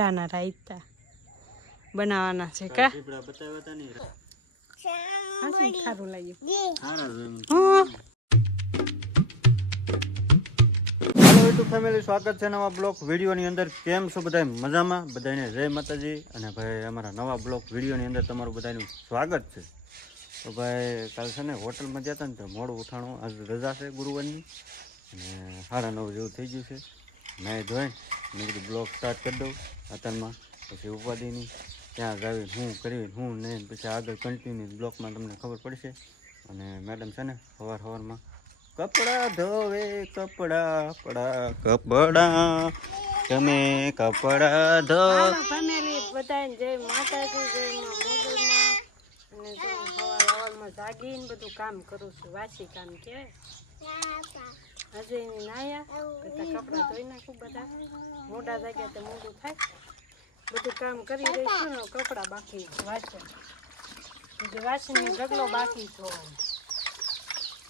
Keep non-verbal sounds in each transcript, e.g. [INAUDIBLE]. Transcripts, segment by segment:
આના રાયતા બનાવવાના છે કા? ને સ્વાગત છે નવા બ્લોક વિડીયોની અંદર. કેમ છો બધા મજામાં? બધાને જય માતાજી અને ભાઈ અમારા નવા બ્લોક વિડીયોની અંદર તમારું બધાનું સ્વાગત છે. તો ભાઈ, કાલ છે ને હોટલમાં જતા ને તો મોડું ઉઠાણું. આજ રજા છે ગુરુવારની. અને સાડા નવ જેવું થઈ ગયું છે. મેં જોઈને મેં કીધું બ્લોગ સ્ટાર્ટ કરી દઉં અત્યારમાં. પછી ઉપાધિની ત્યાં ગાવી હું કરી હું નહીં પછી આગળ કન્ટિન્યુ બ્લોકમાં તમને ખબર પડશે. અને મેડમ છે ને સવાર સવારમાં કપડાં ધોવે, કપડા પડા, કપડાં, તમે કપડા ધો. ફેમિલી બધાને જય માતાજી, જય માં અને સવાર સવારમાં જાગીને બધું કામ કરું છું, વાસી કામ કે આજે એની નાયા બધા કપડાં ધોઈ નાખું બધા મોટા જાગ્યા તો મોડું થાય. બધું કામ કરી રહીશું ને કપડાં બાકી વાસણ. બીજું વાંચીને ગગલો બાકી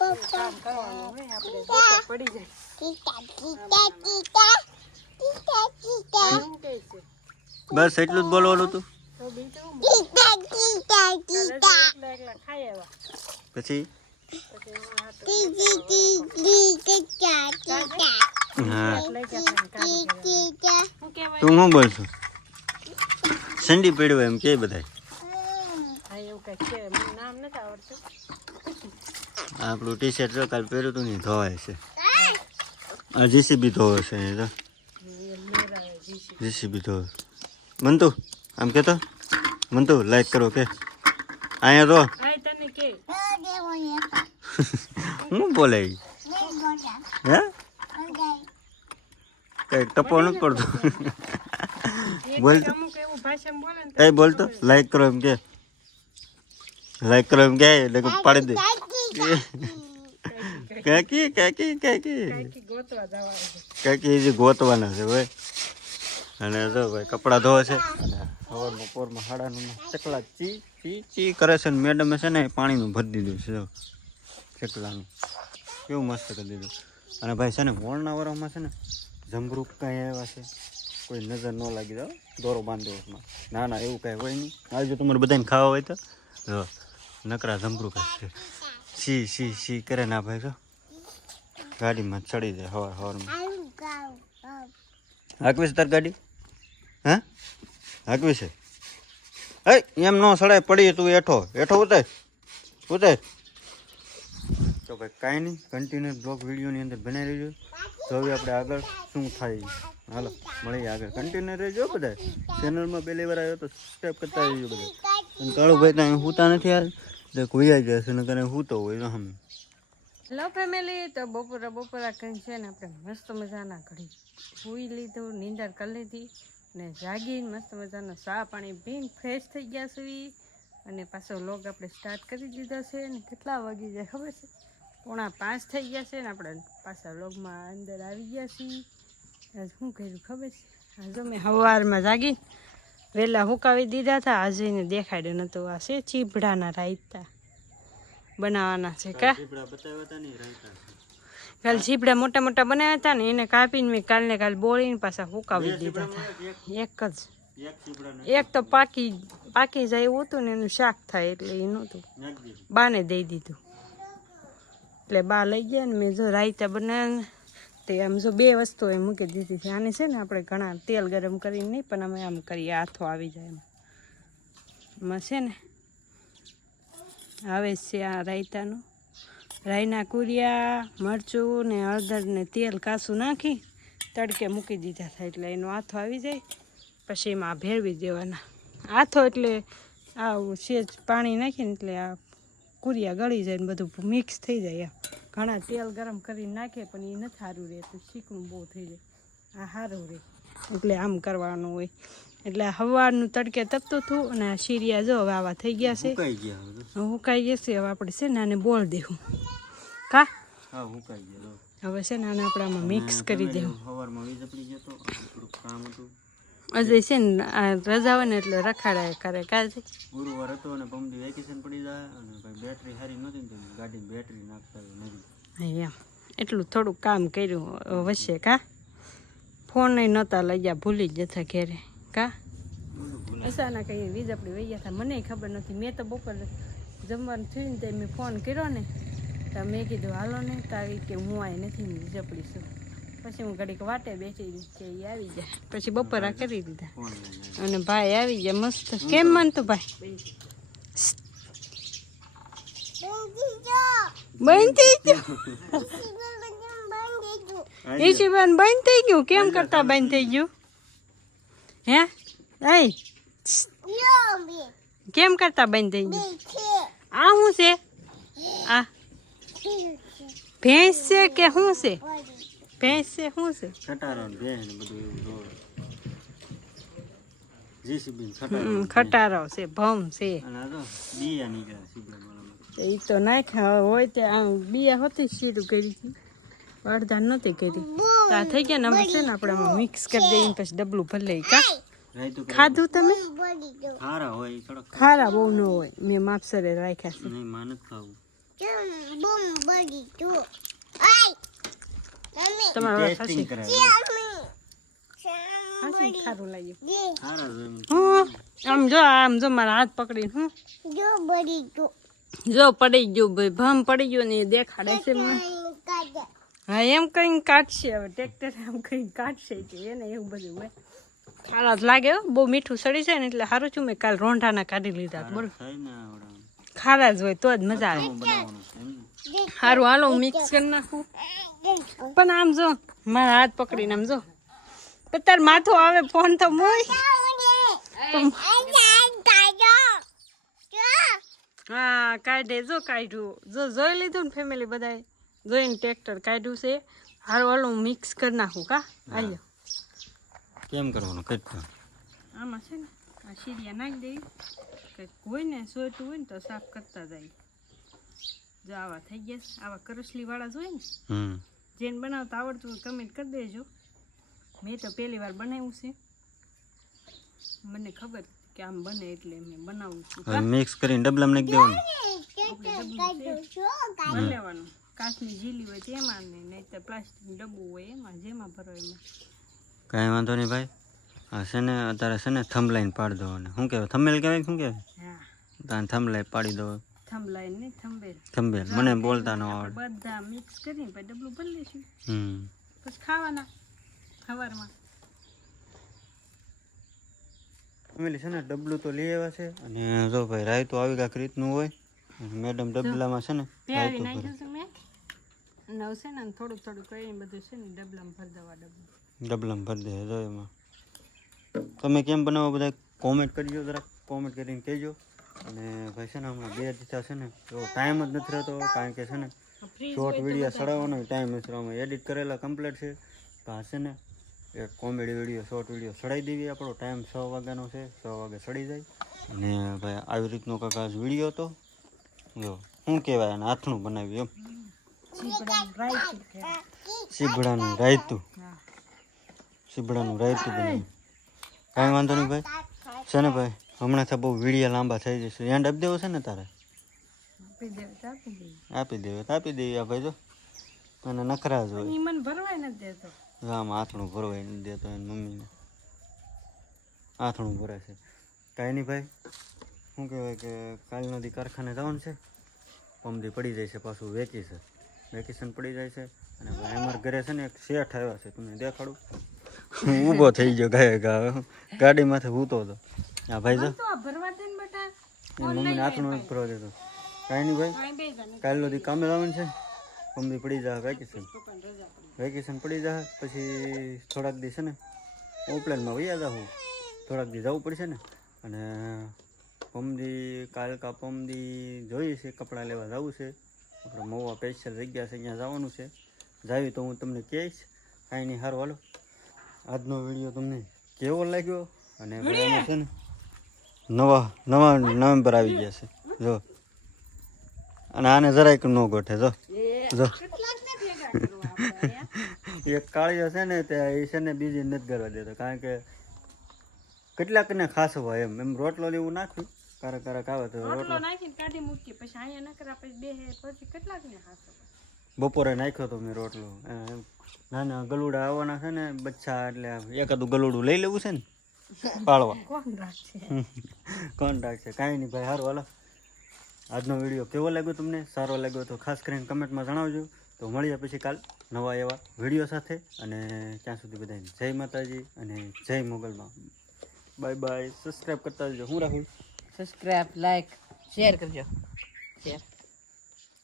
એવું કામ કરવાનું હોય આપણે પડી જાય. છે. બસ એટલું જ બોલવાનું હતું. પછી? તું શું બોલશું? સંડી પડ્યું એમ કે બધા આપણું ટી શર્ટ જો કાલ પહેર્યું તું નહીં ધોવાય છે. આ જીસીબી ધોવે છે એ તો. જીસીબી ધોવે. મનતું આમ કેતો? મનતું લાઈક કરો કે. અહીંયા તો હું બોલે? હે? કઈ ટપો નથી પડતો. બોલતો એ બોલતો લાઈક કરો એમ કે. લાઈક કરો એમ કે, એટલે પાડી દે. કાકી કાકી કાકી. કાકી જે ગોતવાના છે, ભાઈ. અને જો ભાઈ કપડાં ધોવા છે. અને સવારમાં પોરમાં હાડાનું ચકલા ચી ચી ચી કરે છે ને મેડમે છે ને પાણીનું ભરી દીધું છે જો કેવું મસ્ત કરી દીધું. અને ભાઈ છે ને મોળના વરમાં છે ને, જમરૂક કાંઈ આવ્યા છે. કોઈ નજર ન લાગી જાવ દોરો બાંધો. ના ના, એવું કાંઈ હોય નહીં. આજે તમારે બધાને ખાવા હોય તો. જો, નકરા જમરૂક છે. સી સી સી કરે ના ભાઈ જો. ગાડીમાં ચડી જાય હવાર હવારમાં. હાકવી છે તાર ગાડી? હા? હાકવી છે? એમ ન સડાય, પડી તું એઠો એઠો ઉતાર ઉતાર. તો ભાઈ કાંઈ નહીં કન્ટિન્યુ બ્લોગ વિડીયોની અંદર બનાવી રહેજો. તો હવે આપણે આગળ શું થાય? હાલો, મળીએ આગળ. કન્ટિન્યુ રહેજો બધા ચેનલમાં પહેલી વાર આવ્યો તો સબસ્ક્રાઈબ કરતા રહેજો બધા અને કાળુભાઈ ત્યાં હુતા નથી યાર તો કોઈ આવી જશે ને કરે હુતો હોય હમ. હેલો ફેમિલી તો બપોરા બપોરા કંઈ છે ને, આપણે મસ્ત મજાના ઘડી સૂઈ લીધું, નીંદર કરી લીધી ને જાગીને મસ્ત મજાનો ચા પાણી પીને ફ્રેશ થઈ ગયા સુઈ અને પાછો લોગ આપણે સ્ટાર્ટ કરી દીધો છે ને, કેટલા વાગી જાય ખબર છે? પોણા પાંચ થઈ ગયા છે ને આપણે પાછા લોગમાં અંદર આવી ગયા છીએ. આજ શું કર્યું ખબર છે? આજે મેં સવારમાં જાગી વહેલા હુકાવી દીધા હતા. આજે એને દેખાડ્યો નહોતું આ છે ચીભડાના રાયતા બનાવવાના છે કા? કાલ ચીપડા મોટા મોટા બનાવ્યા હતા ને એને કાપીને મેં કાલને કાલ બોળીને પાછા હુકાવી દીધા હતા. એક જ. એક તો પાકી પાકી જાય એવું હતું ને એનું શાક થાય એટલે એ નહોતું. બાને દઈ દીધું. એટલે બા લઈ ગયા ને મેં જો રાયતા બનાવ્યા તે આમ જો બે વસ્તુ એ મૂકી દીધી છે. આને છે ને આપણે ઘણા તેલ ગરમ કરીને નહીં, પણ અમે આમ કરીએ, હાથો આવી જાય એમ. છે ને આવે છે આ રાયતાનું. રાયના કુરિયા, મરચું ને હળદર ને તેલ કાસું નાખી તડકે મૂકી દીધા થાય એટલે એનો હાથો આવી જાય, પછી એમાં ભેળવી દેવાના. હાથો એટલે આ છે પાણી નાખીને એટલે આ કુરિયા ગળી જાય ને બધું મિક્સ થઈ જાય એમ. ઘણા તેલ ગરમ કરીને નાખે પણ એ નથી સારું રહેતું શીકણું બહુ થઈ જાય. આ સારું રહે. એટલે આમ કરવાનું હોય. એટલે હવારનું તડકે તપતું હતું અને આ શીરિયા જો હવે આવા થઈ ગયા છે. હુકાઈ ગયા છે. હવે આપણે છે ને આને બોળ દેવું. કા. હવે છે ને આને આપણે આમાં મિક્સ કરી દેવું. હવારમાં વીજ પડી જતો કામ હતું. હજી છે ને આ રજા હોય ને એટલે રખાડાય કરે કાજે. ગુરુવાર હતો અને પમદી વેકેશન પડી જાય અને ભાઈ બેટરી સારી નહોતી ને ગાડી બેટરી નાખતા નથી. એમ. એટલું થોડુંક કામ કર્યું વચ્ચે કા? ફોન નહોતા લઈ ગયા ભૂલી જ જતા ઘેરે કા? અચાનક કંઈ વીજ આપણી વહી ગયા હતા મને ખબર નથી મેં તો બપોર જમવાનું થયું ને તે મેં ફોન કર્યો ને તો મેં કીધું હાલો ને. તારી કે હું આ નથી ને વીજ આપણી છું પછી હું ઘડીક વાટે બેઠી હતી કે આવી જાય. પછી બપોરા કરી દીધા. અને ભાઈ આવી ગયા મસ્ત. કેમ માનતો ભાઈ? બંધ થઈ ગયું. આવ્યા. બંધ બંધ થઈ ગયું. કેમ કરતા બંધ થઈ ગયું? હે? એ કેમ કરતા બંધ થઈ ગયું? આ શું છે? આ ભેંસ છે કે શું છે? ભેંસ છે શું છે? ખટારો ભેંસ ને બધું એવું. JCB ખટારો હમ, ખટારો છે ભમ છે. ભેં. અને આ જો બિયા નીકળ્યા સીબડામાં. એ તો નાખ્યા હોય તે આમ બિયા હતી શીરું કરી હતી. અડધા નહોતી કરી. તો આ થઈ ગયા ને હવે છે ને આપણે આમાં મિક્સ કરી દઈએ પછી ડબલું ભરી કા. ખાધું તમે? ખારા હોય ઈ ખારા બહુ ન હોય. મેં માપસરે રાખ્યા છે. નહીં તમારે ટેસ્ટિંગ કરે ખાસી ખારું લાગ્યું. ખારા જ હોય એમ. હું આમ જો આમ જો મારા હાથ પકડીને હું. જો પડી ગયું ભાઈ ભમ પડી ગયો ને એ દેખાડે છે હા એમ કઈ કાઢશે હવે ટ્રેક્ટર એમ કઈ કાઢશે કે એને એવું બધું હોય. સારા જ લાગે બહુ મીઠું સડી જાય ને એટલે સારું છું મેં કાલ રોંઢાના કાઢી લીધા બોલો. ખારા જ હોય તો જ મજા આવે. છે. સારું હાલો મિક્સ કરી નાખું. પણ આમ જો મારા હાથ પકડીને આમ જો. તાર માથું આવે ફોન તો મોય. હા કાઢે જો કાઢ્યું. જો જોઈ લીધું ને ફેમિલી બધાએ? જોઈને ટ્રેક્ટર કાઢ્યું છે. હારું હાલો મિક્સ કરી નાખું કા? આવ્યો કેમ કરવાનું? કઈ આમાં છે ને આ સીરિયા નાખી દઈ કંઈક હોય ને સોયતું હોય ને તો સાફ કરતા જાય. જો આવા થઈ ગયા આવા કરસલી વાળા જોઈએ ને. હમ. જેને બનાવતા આવડતું હોય કમેન્ટ કરી દેજો. મેં તો પહેલી વાર બનાવ્યું છે. મને ખબર કે આમ બને એટલે મેં બનાવું છું. મિક્સ કરીને ડબલામાં નાખી દેવાનું. લેવાનું. કાચની ઝીલી હોય તેમાં ને નહીં તો પ્લાસ્ટિકનું ડબ્બું હોય એમાં જેમાં ભરો એમાં. કાંઈ વાંધો નહીં ભાઈ. હા છે ને અત્યારે છે ને થંભલાઈને પાડી દો અને શું કહેવાય? થંભેલ કહેવાય શું કહેવાય? હા. તાને થંભલાઈ પાડી દો. થંબ ને થંબેલ થંબેલ મને બોલતા ન આવડે બધા મિક્સ કરીને પછી ડબલું ભરી લેશું હમ. પછી ખાવાના સવારમાં. ફેમિલી છે ને ડબલું તો લઈ આવ્યા છે. અને જો ભાઈ રાયતું આવી કાંઈક રીતનું હોય મેડમ ડબલામાં છે ને રાયતું ભરે. નાખ્યું છે ને થોડુંક થોડુંક કરીને બધું છે ને ડબલામાં ભરી દેવા ડબલું. ડબલામાં ભરી દે જો એમાં. તમે કેમ બનાવો બધા? કોમેન્ટ કરજો જરાક. કોમેન્ટ કરીને કહેજો. અને ભાઈ છે ને હમણાં બે દીધા છે ને તો ટાઈમ જ નથી રહેતો કારણ કે છે ને શોર્ટ વીડિયો ચડાવવાનો ટાઈમ નથી અમે એડિટ કરેલા કમ્પ્લીટ છે. તો આ છે ને એક કોમેડી વીડિયો શોર્ટ વીડિયો ચડાવી દેવી આપણો. ટાઈમ છ વાગ્યાનો છે છ વાગે ચડી જાય. અને ભાઈ આવી રીતનો કાંક આ વીડિયો હતો. જો શું કહેવાય એને હાથનું બનાવ્યું એમ. સીભડાનું રાયતું હા સીભડાનું રાયતું બનાવ્યું. કાંઈ વાંધો નહીં ભાઈ. છે ને ભાઈ? હમણાંથી બહુ વીડિયા લાંબા થઈ જશે. એન્ડ આપી દેવો છે ને તારે? આપી દેવું આપી દેવે. તો આપી દેવી આ ભાઈ જો. અને નખરા જ હોય. મને ભરવાય નથી દેતો. આમ આથણું ભરવાય નથી દેતો એની મમ્મીને. આથણું ભરે છે. કાંઈ નહીં ભાઈ શું કહેવાય કે કાલનો દી કારખાને જવાનું છે. પમદી પડી જાય છે પાછું વેકેશન વેકેશન પડી જાય છે અને અમારા ઘરે છે ને એક શેઠ આવ્યા છે તમને દેખાડું. ઊભો થઈ ગયો ગાય ગાડીમાંથી ઊતો હતો હા ભાઈ જો. આ ને મમ્મીને આથણું જ દેતો કાંઈ નહીં ભાઈ. કાલ દી કામે જવાનું છે. પમદી પડી જા વેકેશન. વેકેશન પડી જા પછી થોડાક દી છે ને ઓપલેનમાં વૈયા જાઉં થોડાક દી જવું પડશે ને. અને પમદી કાલ કા પમદી જોઈએ છે કપડાં લેવા જવું છે. આપણે મહુવા સ્પેશિયલ જગ્યા છે અહીંયા જવાનું છે. જાવી તો હું તમને કહીશ. કાંઈ નહીં સારું હાલો. આજનો વીડિયો તમને કેવો લાગ્યો? અને છે ને નવા નવા નવેમ્બર આવી ગયા છે. જો. અને આને જરાય ન ગોઠે જો. જો. [LAUGHS] એક કાળીઓ છે ને તે એ છે ને બીજી નથી કરવા દેતો કારણ કે કેટલાકને ખાસ હોય એમ. એમ રોટલો લેવું નાખ્યું કારક કારક આવે તો રોટલો. નાખીને કાઢી મૂકી પછી અહીંયા નકરા પછી બે પછી કેટલાક ને હાથો બપોરે નાખ્યો તો મેં રોટલો. ના નાના ગલુડા આવવાના છે ને બચ્ચા એટલે એકાદું ગલુડું લઈ લેવું છે ને? પાળવા કોણ રાખશે? કોણ કાંઈ નહીં ભાઈ સારું હાલો. આજનો વીડિયો કેવો લાગ્યો તમને? સારો લાગ્યો તો ખાસ કરીને કમેન્ટમાં જણાવજો. તો મળીએ પછી કાલ નવા એવા વીડિયો સાથે. અને ત્યાં સુધી બધાને જય માતાજી અને જય મોગલમાં. Bye bye. સબસ્ક્રાઈબ કરતા જજો હું રાહુલ? સબસ્ક્રાઈબ લાઈક શેર કરજો. શેર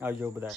આવજો બધા.